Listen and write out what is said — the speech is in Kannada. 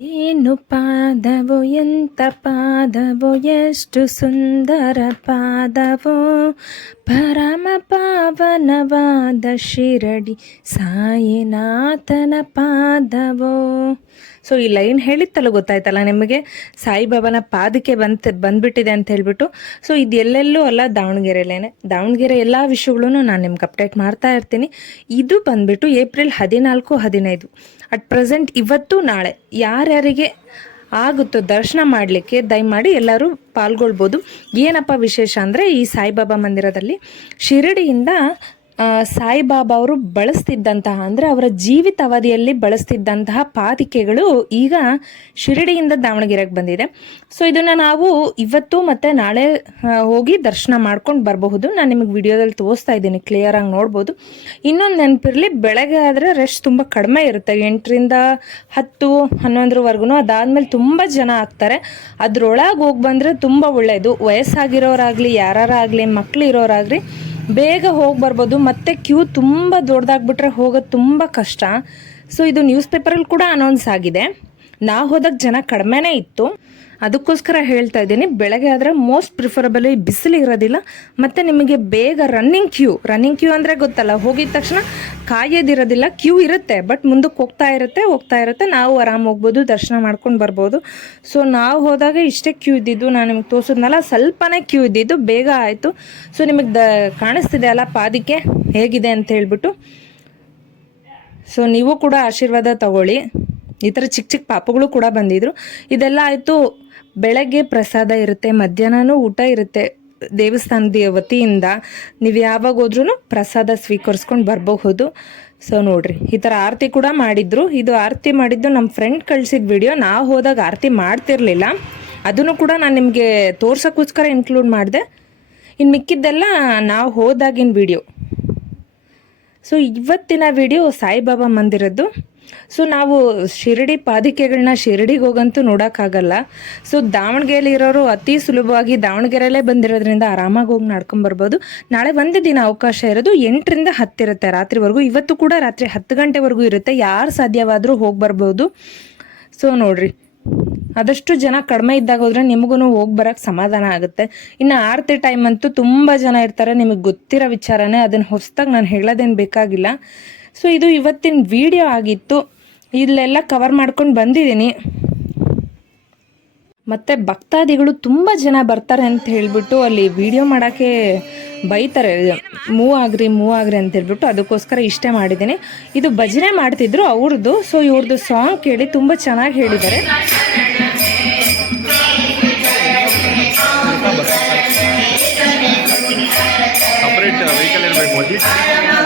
ಏನು ಪಾದವೋ ಎಂತ ಪಾದವೋ, ಎಷ್ಟು ಸುಂದರ ಪಾದವೋ. ಪರಮ ಪಾವನವಾದ ಶಿರಡಿ ಸಾಯಿನಾಥನ ಪಾದವೋ. ಸೊ ಈ ಲೈನ್ ಹೇಳಿತ್ತಲ್ಲ ಗೊತ್ತಾಯ್ತಲ್ಲ ನಿಮಗೆ? ಸಾಯಿಬಾಬಾನ ಪಾದಕ್ಕೆ ಬಂತ, ಬಂದ್ಬಿಟ್ಟಿದೆ ಅಂತ ಹೇಳ್ಬಿಟ್ಟು. ಸೊ ಇದು ಎಲ್ಲೆಲ್ಲೂ ಅಲ್ಲ ದಾವಣಗೆರೆಲೇನೆ ದಾವಣಗೆರೆ ಎಲ್ಲ ವಿಷಯಗಳೂ ನಾನು ನಿಮ್ಗೆ ಅಪ್ಡೇಟ್ ಮಾಡ್ತಾ ಇರ್ತೀನಿ. ಇದು ಬಂದ್ಬಿಟ್ಟು ಏಪ್ರಿಲ್ ಹದಿನಾಲ್ಕು, ಹದಿನೈದು. ಅಟ್ ಪ್ರೆಸೆಂಟ್ ಇವತ್ತು ನಾಳೆ. ಯಾರ್ಯಾರಿಗೆ ಆಗುತ್ತೋ ದರ್ಶನ ಮಾಡಲಿಕ್ಕೆ ದಯಮಾಡಿ ಎಲ್ಲರೂ ಪಾಲ್ಗೊಳ್ಬೋದು. ಏನಪ್ಪ ವಿಶೇಷ ಅಂದರೆ ಈ ಸಾಯಿಬಾಬಾ ಮಂದಿರದಲ್ಲಿ ಶಿರಡಿಯಿಂದ ಸಾಯಿಬಾಬಾ ಅವರು ಬಳಸ್ತಿದ್ದಂತಹ, ಅಂದರೆ ಅವರ ಜೀವಿತಾವಧಿಯಲ್ಲಿ ಬಳಸ್ತಿದ್ದಂತಹ ಪಾದಿಕೆಗಳು ಈಗ ಶಿರಡಿಯಿಂದ ದಾವಣಗೆರೆಗೆ ಬಂದಿದೆ. ಸೊ ಇದನ್ನು ನಾವು ಇವತ್ತು ಮತ್ತು ನಾಳೆ ಹೋಗಿ ದರ್ಶನ ಮಾಡ್ಕೊಂಡು ಬರಬಹುದು. ನಾನು ನಿಮಗೆ ವಿಡಿಯೋದಲ್ಲಿ ತೋರಿಸ್ತಾ ಇದ್ದೀನಿ ಕ್ಲಿಯರಾಗಿ ನೋಡ್ಬೋದು. ಇನ್ನೊಂದು ನೆನಪಿರಲಿ, ಬೆಳಗ್ಗೆ ಆದರೆ ರಶ್ ತುಂಬ ಕಡಿಮೆ ಇರುತ್ತೆ. ಎಂಟರಿಂದ ಹತ್ತು ಹನ್ನೊಂದರವರೆಗೂ ಅದಾದಮೇಲೆ ತುಂಬ ಜನ ಆಗ್ತಾರೆ. ಅದರೊಳಗೆ ಹೋಗಿ ಬಂದರೆ ತುಂಬ ಒಳ್ಳೆಯದು ವಯಸ್ಸಾಗಿರೋರಾಗಲಿ ಯಾರಾಗಲಿ ಇರೋರಾಗಲಿ ಬೇಗ ಹೋಗಿ ಬರ್ಬೋದು, ಮತ್ತೆ ಕ್ಯೂ ತುಂಬ ದೊಡ್ಡದಾಗ್ಬಿಟ್ರೆ ಹೋಗೋದು ತುಂಬ ಕಷ್ಟ. ಸೊ ಇದು ನ್ಯೂಸ್ ಪೇಪರಲ್ಲಿ ಕೂಡ ಅನೌನ್ಸ್ ಆಗಿದೆ. ನಾ ಹೋದಾಗ ಜನ ಕಡಿಮೆನೇ ಇತ್ತು. ಅದಕ್ಕೋಸ್ಕರ ಹೇಳ್ತಾ ಇದ್ದೀನಿ, ಬೆಳಗ್ಗೆ ಆದರೆ ಮೋಸ್ಟ್ ಪ್ರಿಫರಬಲ್ ಬಿಸಿಲು ಇರೋದಿಲ್ಲ. ಮತ್ತು ನಿಮಗೆ ಬೇಗ ರನ್ನಿಂಗ್ ಕ್ಯೂ ರನ್ನಿಂಗ್ ಕ್ಯೂ ಅಂದರೆ ಗೊತ್ತಲ್ಲ, ಹೋಗಿದ ತಕ್ಷಣ ಕಾಯೋದಿರೋದಿಲ್ಲ ಕ್ಯೂ ಇರುತ್ತೆ ಬಟ್ ಮುಂದಕ್ಕೆ ಹೋಗ್ತಾ ಇರುತ್ತೆ ಹೋಗ್ತಾ ಇರುತ್ತೆ, ನಾವು ಆರಾಮ್ ಹೋಗ್ಬೋದು, ದರ್ಶನ ಮಾಡ್ಕೊಂಡು ಬರ್ಬೋದು. ಸೊ ನಾವು ಹೋದಾಗ ಇಷ್ಟೇ ಕ್ಯೂ ಇದ್ದಿದ್ದು, ನಾನು ನಿಮ್ಗೆ ತೋರಿಸಿದ್ನಲ್ಲ, ಸ್ವಲ್ಪನೇ ಕ್ಯೂ ಇದ್ದಿದ್ದು, ಬೇಗ ಆಯಿತು. ಸೊ ನಿಮಗೆ ದ ಕಾಣಿಸ್ತಿದೆ ಅಲ್ಲ, ಪಾದಿಕೆ ಹೇಗಿದೆ ಅಂತ ಹೇಳ್ಬಿಟ್ಟು. ಸೊ ನೀವು ಕೂಡ ಆಶೀರ್ವಾದ ತಗೊಳ್ಳಿ. ಈ ಥರ ಚಿಕ್ಕ ಚಿಕ್ಕ ಪಾಪಗಳು ಕೂಡ ಬಂದಿದ್ರು. ಇದೆಲ್ಲ ಆಯಿತು, ಬೆಳಗ್ಗೆ ಪ್ರಸಾದ ಇರುತ್ತೆ, ಮಧ್ಯಾಹ್ನನೂ ಊಟ ಇರುತ್ತೆ ದೇವಸ್ಥಾನದ ವತಿಯಿಂದ. ನೀವು ಯಾವಾಗ ಹೋದ್ರೂ ಪ್ರಸಾದ ಸ್ವೀಕರಿಸ್ಕೊಂಡು ಬರಬಹುದು. ಸೊ ನೋಡ್ರಿ, ಈ ಥರ ಆರತಿ ಕೂಡ ಮಾಡಿದ್ರು. ಇದು ಆರತಿ ಮಾಡಿದ್ದು ನಮ್ಮ ಫ್ರೆಂಡ್ ಕಳಿಸಿದ ವಿಡಿಯೋ ನಾವು ಹೋದಾಗ ಆರತಿ ಮಾಡ್ತಿರ್ಲಿಲ್ಲ. ಅದನ್ನು ಕೂಡ ನಾನು ನಿಮಗೆ ತೋರ್ಸೋಕ್ಕೋಸ್ಕರ ಇನ್ಕ್ಲೂಡ್ ಮಾಡಿದೆ. ಇನ್ನು ಮಿಕ್ಕಿದ್ದೆಲ್ಲ ನಾವು ಹೋದಾಗಿನ ವಿಡಿಯೋ ಸೊ ಇವತ್ತಿನ ವಿಡಿಯೋ ಸಾಯಿಬಾಬಾ ಮಂದಿರದ್ದು. ಸೊ ನಾವು ಶಿರಡಿ ಪಾದಿಕೆಗಳನ್ನ ಶಿರಡಿಗೆ ಹೋಗಂತೂ ನೋಡೋಕ್ಕಾಗಲ್ಲ. ಸೊ ದಾವಣಗೆರೆಯಲ್ಲಿ ಇರೋರು ಅತಿ ಸುಲಭವಾಗಿ ದಾವಣಗೆರೆಯಲ್ಲೇ ಬಂದಿರೋದ್ರಿಂದ ಆರಾಮಾಗಿ ಹೋಗಿ ನಡ್ಕೊಂಬರ್ಬೋದು ನಾಳೆ ಒಂದೇ ದಿನ ಅವಕಾಶ ಇರೋದು ಎಂಟರಿಂದ ಹತ್ತಿರುತ್ತೆ ರಾತ್ರಿವರೆಗೂ ಇವತ್ತು ಕೂಡ ರಾತ್ರಿ ಹತ್ತು ಗಂಟೆವರೆಗೂ ಇರುತ್ತೆ. ಯಾರು ಸಾಧ್ಯವಾದರೂ ಹೋಗಿ ಬರ್ಬೋದು. ಸೊ ನೋಡ್ರಿ. ಆದಷ್ಟು ಜನ ಕಡಿಮೆ ಇದ್ದಾಗ ಹೋದ್ರೆ ನಿಮಗೂ ಹೋಗಿ ಬರಕ್ಕೆ ಸಮಾಧಾನ ಆಗುತ್ತೆ. ಇನ್ನು ಆರತಿ ಟೈಮ್ ಅಂತೂ ತುಂಬ ಜನ ಇರ್ತಾರೆ. ನಿಮಗೆ ಗೊತ್ತಿರೋ ವಿಚಾರನೇ ಅದನ್ನು ಹೊಸ್ದಾಗಿ ನಾನು ಹೇಳೋದೇನು ಬೇಕಾಗಿಲ್ಲ. ಸೊ ಇದು ಇವತ್ತಿನ ವಿಡಿಯೋ ಆಗಿತ್ತು. ಇಲ್ಲೆಲ್ಲ ಕವರ್ ಮಾಡ್ಕೊಂಡು ಬಂದಿದ್ದೀನಿ. ಮತ್ತು ಭಕ್ತಾದಿಗಳು ತುಂಬ ಜನ ಬರ್ತಾರೆ ಅಂತ ಹೇಳಿಬಿಟ್ಟು ಅಲ್ಲಿ ವಿಡಿಯೋ ಮಾಡೋಕ್ಕೆ ಬೈತಾರೆ. ಮೂವ್ ಆಗ್ರಿ ಮೂವ್ ಆಗ್ರಿ ಅಂತ ಹೇಳ್ಬಿಟ್ಟು ಅದಕ್ಕೋಸ್ಕರ ಇಷ್ಟೇ ಮಾಡಿದ್ದೀನಿ. ಇದು ಭಜನೆ ಮಾಡ್ತಿದ್ರು ಅವ್ರದ್ದು ಸೊ ಇವ್ರದ್ದು ಸಾಂಗ್ ಕೇಳಿ ತುಂಬ ಚೆನ್ನಾಗಿ ಹೇಳಿದ್ದಾರೆ. ವೆಹಿಕಲ್